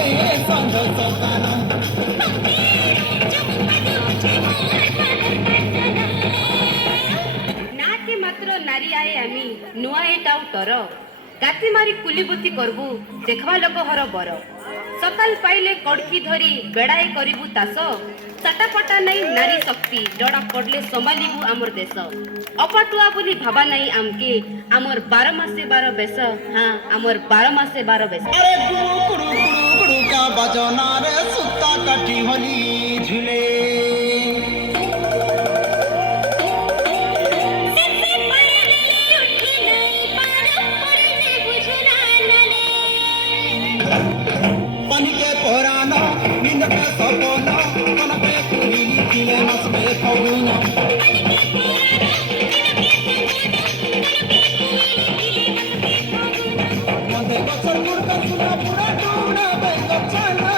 रे संग सकाल नाके मात्र नारी आए आमी नुआ एटाउ तर गाती मारी कुलीबुती करबू देखवा लोक हर बर सकाल पाइले कड़की धरी बेड़ाए करिबू तास चाटापटा नहीं नारी शक्ति जड़ा पड़ले संभालिबू आमर देश अपाटुआ बोली भाबा नहीं आमके आमर 12 मासे 12 बेस हाँ आमर 12 मासे 12 बेस अरे गुरु गुरु गुरु गुरु क्या बजना रे सुता काटी होली झूले पानी के पोराना नींद के सपना मन पे पूरी किले मस में खौना मंदे गचर गुड़ का सुना पूरा टूड़ा बेंगो छाना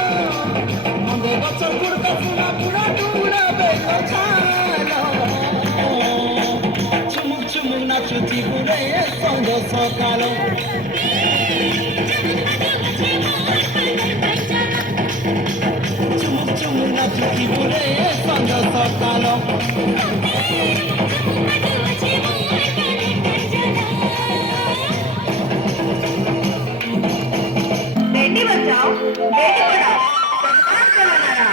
मंदे गचर गुड़ का सुना पूरा टूड़ा बेंगो छाना चुमुक चुमुक नाचुती बुरे संग सकालो चुमुक चुमुक नाचुती बुरे संग सकालो बेटी बचाओ बेटी पढ़ाओ सरकार चलाना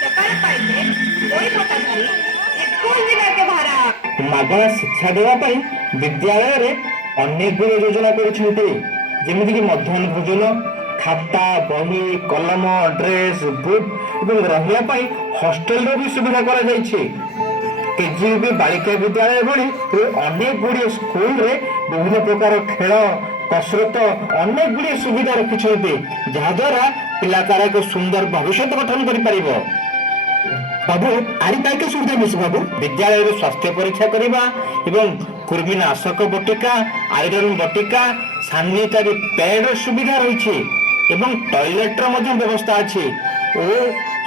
सकाळ पाइले कोई मोटा करी स्कूल जिला के भारा मागଣା शिक्षा देवा ପାଇଁ ବିଦ୍ୟାଳୟରେ ଅନେକ ଗୁଡ଼ିଏ ଯୋଜନା କରିଛନ୍ତି ଯେମିତିକି ମଧ୍ୟାହ୍ନ ଭୋଜନ ଖାତା ବହି କଲମ ଡ୍ରେସ୍ ବୁଟ୍ ଏବଂ ରହିବା ପାଇଁ ହଷ୍ଟେଲର ବି ସୁବିଧା କରାଯାଇଛି କେଜିବି ବାଳିକା ବିଦ୍ୟାଳୟ ଭଳି ଅନେକ ଗୁଡ଼ିଏ ସ୍କୁଲରେ ବିଭିନ୍ନ ପ୍ରକାର ଖେଳ कसरत अनेक गुड़िए सुविधा रखिंट जहाद्वारा पिलाकार एक सुंदर भविष्य गठन कर बाबू आरी काय सुविधा मिली बाबू विद्यालय में स्वास्थ्य परीक्षा करवा एवं कृमिनाशक बटिका आयरन बटिका सानिटारी पैड सुविधा रही एवं टॉयलेट व्यवस्था अच्छी और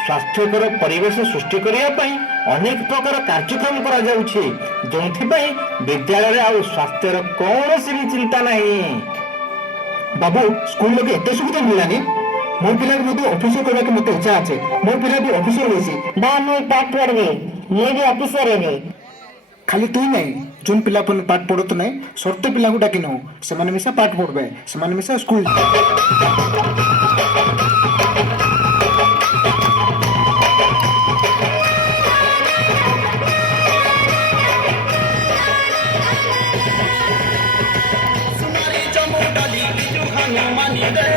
स्वास्थ्यकर परिवेश सृष्टि करने अनेक प्रकार कार्यक्रम करा जाउछि जोंथि विद्यालय आउ स्वास्थ्यर कौन भी चिंता नहीं बाबू स्कूल लोग एते सुविधा मिलानी मोर पिला के ऑफिसर करबा के मते इच्छा আছে मोर पिला भी ऑफिसर होइसी बा मैं पाठ पढ़बे मैं भी ऑफिसर हेबे खाली तू नहीं जोन पिला पाठ पढ़त नहीं सर्ते पिला को डाकी न से माने मिसा पाठ पढ़बे से माने मिसा स्कूल सुनारी जमो डाली बिजू खाना मानी दे